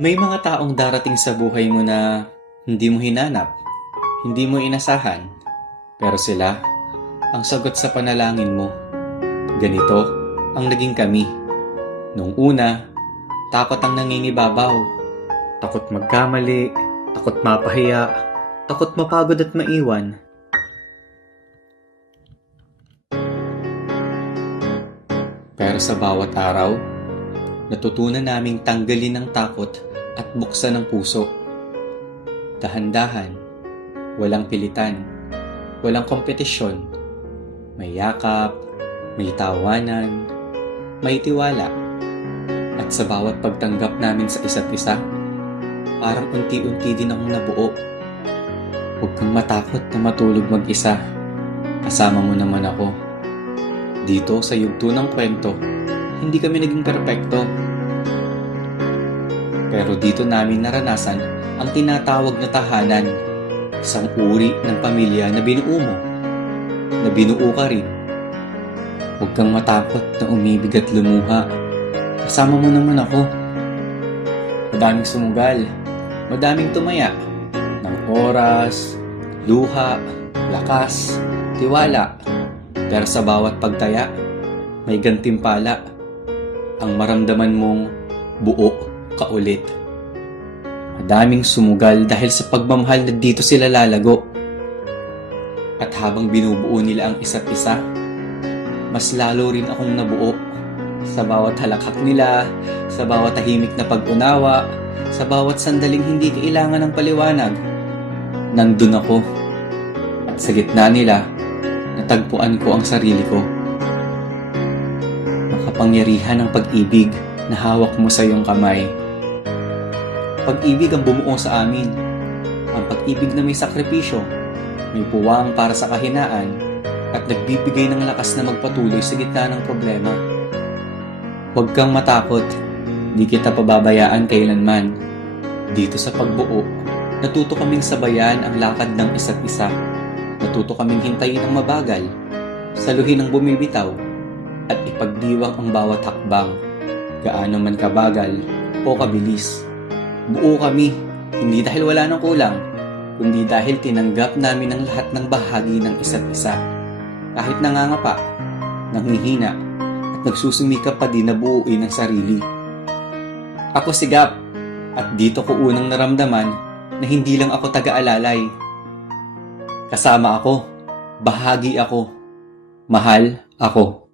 May mga taong darating sa buhay mo na hindi mo hinanap, hindi mo inasahan, pero sila ang sagot sa panalangin mo. Ganito ang naging kami. Nung una, takot ang nangingibabaw. Takot magkamali, takot mapahiya, takot mapagod at maiwan. Pero sa bawat araw, natutunan naming tanggalin ang takot at buksan ang puso. Dahan-dahan, walang pilitan, walang kompetisyon. May yakap, may tawanan, may tiwala. At sa bawat pagtanggap namin sa isa't isa, parang unti-unti din akong nabuo. Huwag kang matakot na matulog mag-isa. Kasama mo naman ako. Dito sa yugto ng kwento, hindi kami naging perpekto. Pero dito namin naranasan ang tinatawag na tahanan. Isang uri ng pamilya na binuo mo. Na binuo ka rin. Huwag kang matakot na umibig at lumuha. Kasama mo naman ako. Madaming sumugal. Madaming tumaya. Ng oras, luha, lakas, tiwala. Pero sa bawat pagtaya, may gantimpala. Ang maramdaman mong buo ka ulit. Madaming sumugal dahil sa pagmamahal na dito sila lalago. At habang binubuo nila ang isa't isa, mas lalo rin akong nabuo. Sa bawat halakhak nila, sa bawat tahimik na pag-unawa, sa bawat sandaling hindi kailangan ng paliwanag. Nandun ako. At sa gitna nila, natagpuan ko ang sarili ko. Makapangyarihan ng pag-ibig na hawak mo sa iyong kamay. Pag-ibig ang bumuo sa amin. Ang pag-ibig na may sakripisyo, may puwang para sa kahinaan, at nagbibigay ng lakas na magpatuloy sa gitna ng problema. Huwag kang matakot, di kita pababayaan kailanman. Dito sa pagbuo, natuto kaming sabayan ang lakad ng isa't isa. Natuto kaming hintayin ang mabagal, saluhin ang bumibitaw, at ipagdiwang ang bawat hakbang, gaano man kabagal o kabilis. Buo kami, hindi dahil wala nang kulang, kundi dahil tinanggap namin ang lahat ng bahagi ng isa't isa. Kahit nangangapa, nanghihina, at nagsusumikap pa din na buuin ang sarili. Ako si Gap, at dito ko unang naramdaman na hindi lang ako taga-alalay. Kasama ako, bahagi ako, mahal ako.